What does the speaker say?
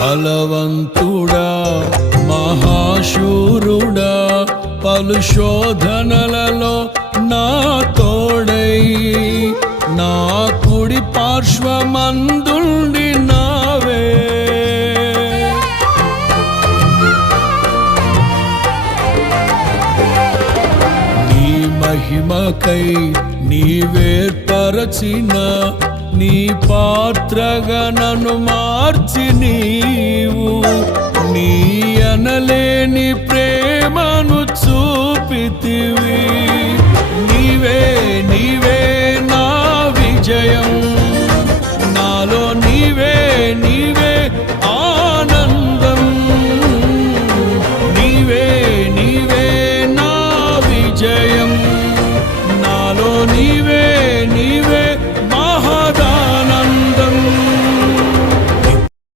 బలవంతుడా మహాశూరుడా పలు శోధనలలో నా తోడై నా కుడి పార్శ్వమందుండి నావే. నీ మహిమకై నీవేర్పరచిన నీ పాత్రగా నన్ను మార్చి నీవు నీ అనలేని ప్రేమను చూపితివి. నీవే